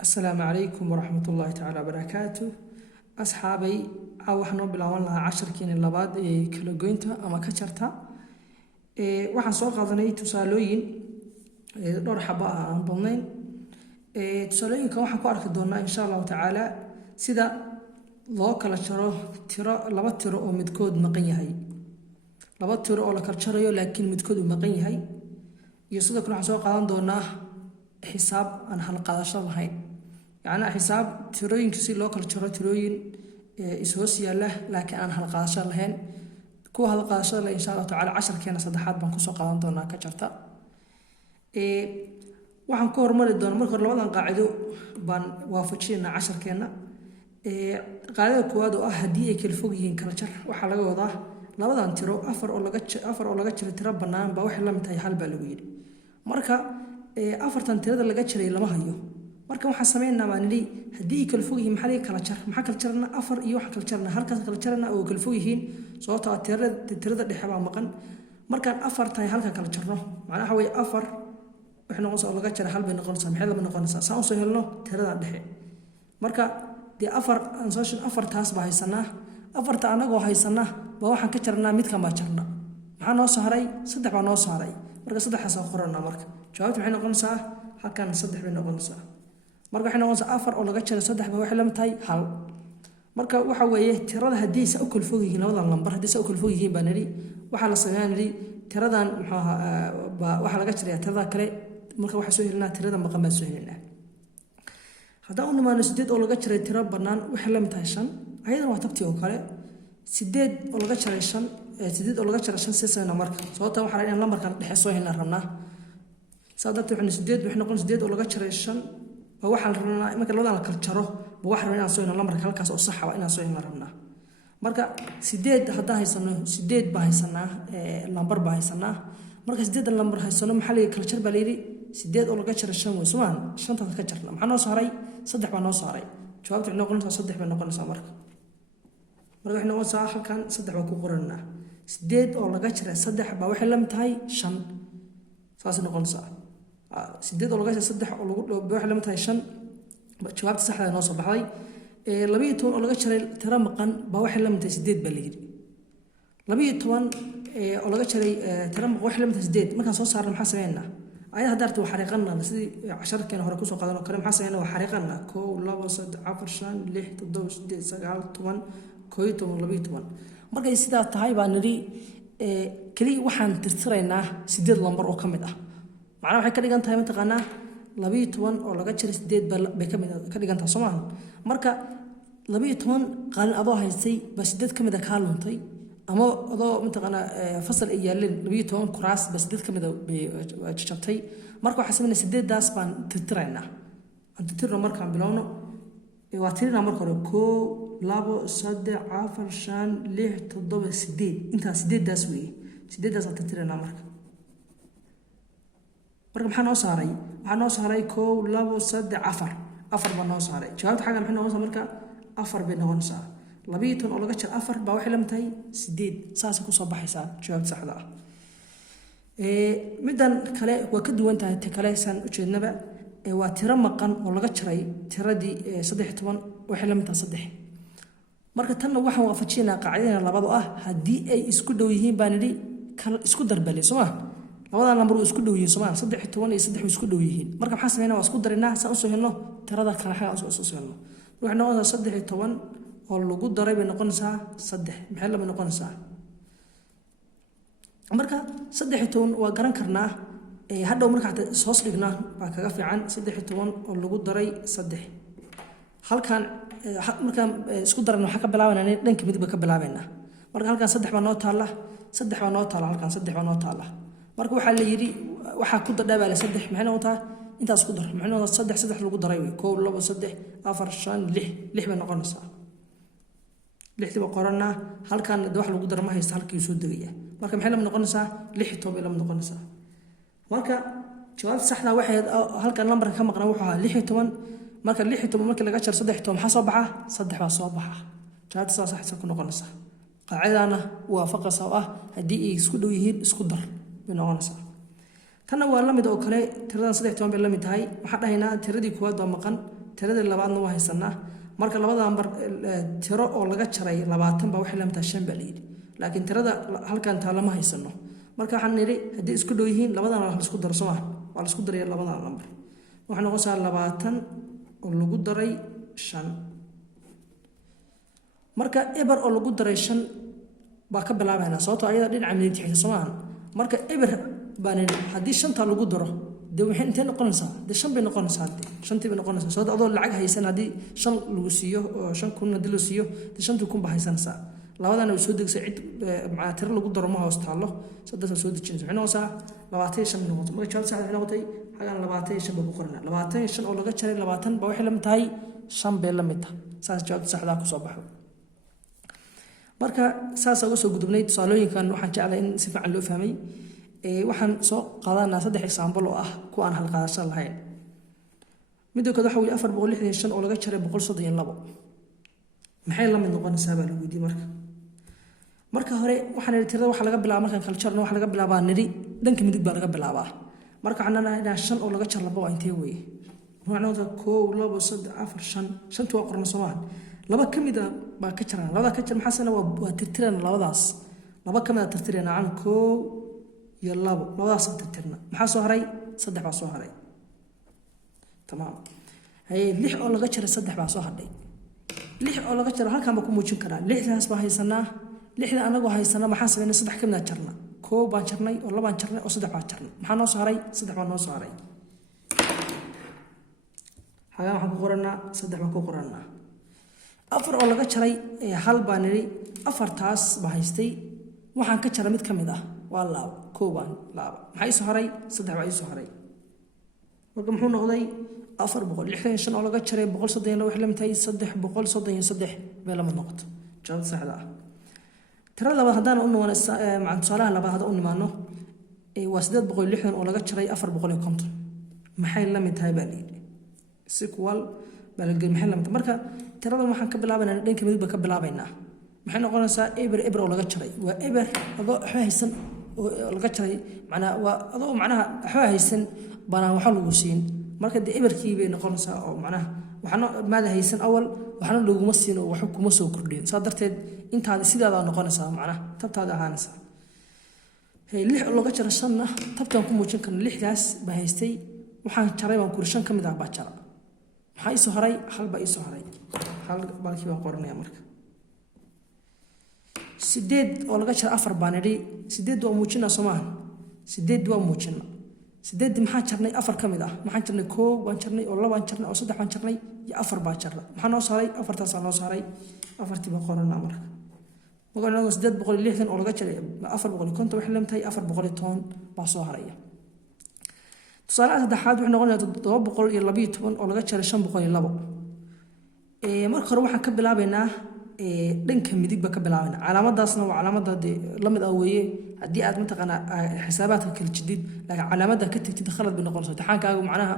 السلام عليكم ورحمة الله تعالى وبركاته أصحابي waxaan bilaaban lahaa casharkiina labaad ee kala goynta ama ka jarta waxaan soo qaadanay tusaalooyin dhowr xabo ah aan badnayn tusaalooyinka waxaan ku arki doonaa insha Allah taala sida loo kala jaro laba tiro oo midkood maqan yahay laba tiro oo la kala jarayo laakiin midkood uu maqan yahay iyo sidoo kale waxaan soo qaadan doonaa xisaab aan hal qaadasho lahayn yani xisaab tirooyinka si loo kala jaro tirooyin ishoos yaala laakiin aan hal qaadasho lahayn kuwa hal qaadasho leh insha Allah taala casharkeena saddexaad baan ku soo qaadan doonaa ka jarta waxaan ku hormari doonaa marka labadan qaacido baan waafajinaa casharkeena qaacida koowaad oo ah hadii ay kala fog yihiin kala jar waxa laga wadaa labadan tiro afar oo laga jiro tiro banaan ba wax la mid tahay hal baa lagu yiri marka afartan tirada laga jiray lama hayo marka waxa sameeynaa maanili hadii kala fog yihiin maxay kala jar maxaa kala jarna afar iyo waxa kala jarna halkaas kala jarna oo kala fog yihiin sababtoo ah tirada dhexe baa maqan marka afar tahay halka kala jarno macnaha way afar waxa noqon laga jira hal bay noqonaysaa maxay lama noqonaysaa saan soo helno tirada dhexe marka dee afar taas baa haysanaa afarta anagoo haysanaa ba waxaan ka jarnaa mid kan baa jarna maxaa noo saaray saddex baa noo saaray marka saddexaas aan qoranaa marka jawaabtu maxay noqonaysaa halkan saddex bay noqonaysaa marka waxay noqonaysaa afar oo laga jaro saddex baa waxay la mid tahay hal marka waxa weeye tirada haddii sa u kala fog yihiin labadan lambar haddii sa u kala fog yihiin baa nidhi waxaa la sameeyaa nidhi tiradan waxaa laga jarayaa tirada kale marka waxaa soo helinaa tirada maqan baa soo helinaa haddaan u nimaano 8 oo laga jaray tiro bannaan waxay la mid tahay 5 ayadana waa tabtii oo kale 8 oo laga jaray 5 8 oo laga jaray 5 sesana marka sababta waxaa in lambarkan dhexe soo helnaa rabnaa saadabta waxaan 8 waxay noqon 8 oo laga jaray 5 waxaan rabnaa marka labadan la kala jaro wax rabnaa inaan soo helno lambarka halkaas oo sax ah inaan soo helnaa rabnaa marka 8 haddaan haysano 8 baa haysanaa lambar baa haysanaa marka 8 lambar haysano maxaa la kala jar baa la yiri 8 oo laga jaray 5 way sumaan 5 ka jarna maxaa noo saaray 3 baa noo saaray jawaabtu waxay noqonaysaa 3 bay noqonaysaa marka waxay noqonaysaa halkan 3 baa ku qoranaa 8 oo laga jaray 3 baa waxay la mid tahay 5 saas noqonaysaa 8 oo laga jaray 3 oo lagu waxay la mid tahay 5 jawaabta saxda ah noo soo baxday 12 oo laga jaray tiro maqan baa waxay la mid tahay 8 baa la yiri 12 oo laga jaray tiro maqan waxay la mid tahay 8 marka soo saarna maxaa sameeynaa ayada dartu waxa xariiqana sidii casharkeena hore ku soo qaadan karo maxaa sameeynaa waxa xariiqana 1 2 3 4 5 6 7 8 9 10 markay sidaa tahay baa niri kali waxaan tirtiraynaa 8 lambar oo kamid ah macnaha waxay ka dhigan tahay mataqaanaa 12 oo laga jaray 8 bay kamid ka dhigan tahay Soomaaliya marka 12 qaalin adoo haysay ba 8 kamid ka luntay ama adoo mataqaanaa fasal ay yaaleen 12 kuraas ba 8 kamid ah jabtay marka waxa sameynaa 8daas baan tirtiraynaa aan tirtirno markaan bilowno waa tirina marka hore 1 2 3 4 5 6 7 8 inta 8daas weey 8daas aan tirtirnaa marka maxaa noo saaray waxaa noo saaray 1 2 3 4 baa noo saaray jawaabta xagan maxay noqonaysaa marka 4 bay noqonaysaa 12 oo laga jaro 4 baa waxay la mid tahay 8 saas ku soo baxaysaa jawaabta saxda ah midan kale waa ka duwan tahay kale san u jeednaba waa tiro maqan oo laga jaray tiradii 13 waxay la mid tahay 3 marka tan waxaan waafajinaa qaacidada labado ah hadii ay isku dhow yihiin baan nidhi kala isku darbale Soomaaliya labadan lambar oo isku dhow yihiin Soomaaliya 13 iyo 3 isku dhow yihiin marka maxaa sameeynaa waa isku darinaa saan u soo helno tirada kala xaga soo helno waxa noqonaysaa 13 oo lagu daray bay noqonaysaa 3 maxay lama noqonaysaa marka 13 waa garan karnaa hadhow marka soo dhignaa baa kaga fiican 13 oo lagu daray 3 halkan marka isku daran waxa ka bilaabanaa dhanka midba ka bilaabeena marka halkan 3 baa noo taala 3 baa noo taala halkan 3 baa noo taala marka waxa la yiri waxa ku dadhaabaa 3 maxay noqotaa intaas ku dar maxay noqotaa 3 lagu daray 1 2 3 4 5 6 bay noqonaysaa 6 baa qoranaa halkan wax lagu dar ma haysto halkii soo degaya marka maxay la noqonaysaa 6 toban la noqonaysaa marka jawaab saxda waxay halkan lambarka ka maqnaa wuxuu ahaa 16 marka 16 markii laga jaro 3 maxaa soo baxa 3 baa soo baxa jawaabta sax ku noqonaysaa qaacidana waafaqaysa oo ah hadii ay isku dhow yihiin isku dar bay noqonaysaa tan waa la mid oo kale tiradan 13 bay la mid tahay waxa dhahaynaa tiradii koowaad waa maqan tiradii labaadna waa haysanaa marka labada nambar tiro oo laga jaray 20 baa waxay la mid tahay 5 baa la yidhi laakiin tirada halkan taa lama haysano marka waxaan nidhi haddii isku dhow yihiin labadan la isku daro soo waa la isku daraya labada nambar waxaa noqonaysaa 20 oo lagu daray 5 marka eber oo lagu daray 5 baa ka bilaabaynaa sababtoo ayada dhinaca midigta soo maahan marka eber baan haddii 5 lagu daro de waxay intee noqonaysaa de 5 bay noqonaysaa de 5 bay noqonaysaa sababtoo adoo lacag haysan haddii 5 lagu siiyo oo 5 kun haddii la siiyo de 5 kun baa haysanaysaa labadana way soo degsay cid macna tiro lagu daro ma hoos taalo saddex soo dejinaysa waxay noqonaysaa 25 noqoto marka jawaab sax waxay noqotay xagan 25 baa ku qornaa 25 oo laga jaray 20 baa waxay la mid tahay 5 bay la mid tahay saas jawaab saxda ku soo baxo marka saas uga soo gudubnay tusaalooyinkan waxaan jeclahay in si fiican loo fahmay waxaan soo qaadanaa 3 example oo ah ku aan hal qaadasho lahayn midda koowaad waxa weeye 465 oo laga jaray 132 maxay la mid noqonaysaa baa lagu weydiiyay marka hore waxaan nidhi tirada waxa laga bilaabaa markaan kala jarno waxa laga bilaabaa nidhi dhanka midig baa laga bilaabaa marka waxaan nidhahnaa 5 oo laga jar 2 waa intee weeye macnaheedu 1 2 3 4 5 5 waa qorno Soomaali laba kamid ah baa ka jaran labada ka jar maxaa sana waa tirtirana labadaas laba kamid ah tirtirana aan 1 iyo 2 labadaas tirtirna maxaa soo haray 3 baa soo haray tamaam hay 6 oo laga jaray 3 baa soo hadhay 6 oo laga jaray halkan ba ku muujin karaa 6daas baa haysanaa 6da anagoo haysana maxaa sameynay 3 kamid ah jarna 1 baan jarnay oo 2 baan jarnay oo 3 baan jarnay maxaa noo soo haray 3 baa noo soo haray haga waxaan ku qoranaa 3 baan ku qoranaa 4 oo laga jaray hal baan niri 4taas baa haystay waxaan ka jaray mid kamid ah waa 2 1 baan 2 maxay soo haray 3 baa soo haray marka muxuu noqday 465 oo laga jaray 132 wax la mid tahay 333 bay la mid noqoto jawaab saxda ah tirada labaad haddaan u noqono macna tusaalaha labaad haddaan u nimaano waa 860 oo laga jaray 450 maxay la mid tahay baa la yidhi sequel baa la gelin maxay la mid tahay marka tirada waxaan ka bilaabaynaa dhanka midig baa ka bilaabaynaa maxay noqonaysaa eber oo laga jaray waa eber adoo haysan oo laga jaray macna waa adoo macnaha haysan bana waxa lagu siin marka de eberkii bay noqonaysaa oo macnaha waxana maada haysan awal waxana laguma siin oo wax kuma soo kordhin saa darteed intaada sidaada noqonaysaa macnaha tabtaada ahaanaysaa hay 6 laga jaray 5 tabtaan ku muujin karna 6daas baa haystay waxaan jaray baan ku 5 kamid ah baa jara maxay soo haray hal baa soo haray hal balkii baan qoranaya marka 8 oo laga jaray 4 baan nidhi 8 waa muujinaa Soomaali 8 waa muujinaa 8 maxaa jarnay 4 kamid ah maxaan jarnay 1 baan jarnay oo 2 baan jarnay oo 3 baan jarnay iyo 4 baan jarnay maxaa noo saaray 4taas noo saaray 4tii baan qoranaa marka magaalada 860 oo laga jaray 450 wax la mid tahay 410 baa soo haraya tusaale saddexaad wuxuu noqonayaa 712 oo laga jaray 502 marka hore waxaan ka bilaabaynaa dhanka midig ba ka bilaabaynaa calaamadaasna waa calaamada lamid ah weeye haddii aad mataqaana xisaabaadka kala jidid laakiin calaamada ka tagtid khalad bay noqonaysaa taxaankaagu macnaha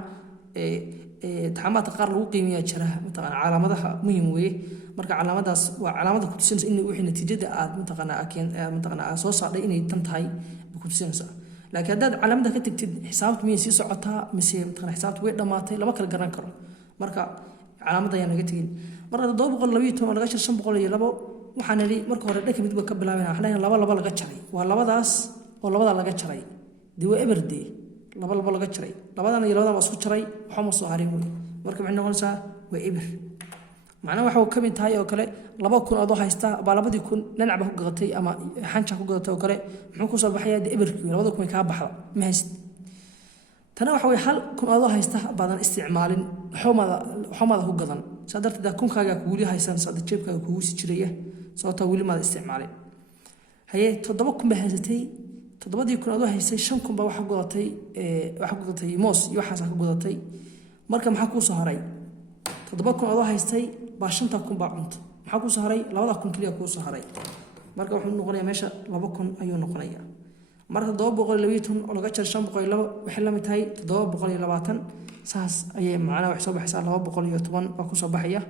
taxamaadka qaar lagu qiimeeyaa jira mataqaana calaamadaha muhiim weeye marka calaamadaas waa calaamada ku tusinaysa in wixii natiijada aad mataqaana soo saadhay inay tan tahay ku tusinaysaa laakiin haddaad calaamada ka tagtid xisaabtu miyay sii socotaa mise mataqaana xisaabtu way dhamaatay lama kala garan karo marka calaamada ayaan naga tegin marka 712 oo laga jaray 502 waxaan nidhi marka hore dhanka midba ka bilaabayna waxaan leeyahay 2 laga jaray waa labadaas oo labada laga jaray dii waa eberde 2 laga jaray labadan iyo labadan waa isku jaray waxa ma soo harin marka maxay noqonaysaa waa eber macnaha waxa uu ka mid tahay oo kale 2,000 adoo haysta baa 2,000 dhinac ba ku gadatay ama xancha ku gadatay oo kale muxuu ku soo baxayaa eberkii 2,000 ka baxda ma hayst tana waxa way 1,000 adoo haysta badan isticmaalin xumada ku gadan sadartada kunkaaga kuuli haysan saddex jeebkaaga kugu si jiraya sababta wali ma isticmaalin haye 7,000 ba haysatay 7,000 adoo haysay 5,000 ba waxa gudatay moos iyo waxa ka gudatay marka maxaa ku soo haray 7,000 adoo haystay ba 5,000 ba cunto maxaa ku soo haray 2,000 kaliya ku soo haray marka wuxuu noqonayaa meesha 2,000 ayuu noqonayaa marka 720 oo laga jaray 502 waxay la mid tahay 720 saas ayay macnaha wax soo baxaysaa 210 baa ku soo baxaya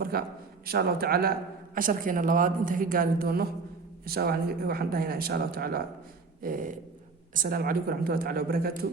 marka insha Allah taala casharkeena labaad inta ka gaari doono insha Allah waxaan dhahaynaa insha Allah taala assalaamu calaykum wa rahmatullahi wa barakatuh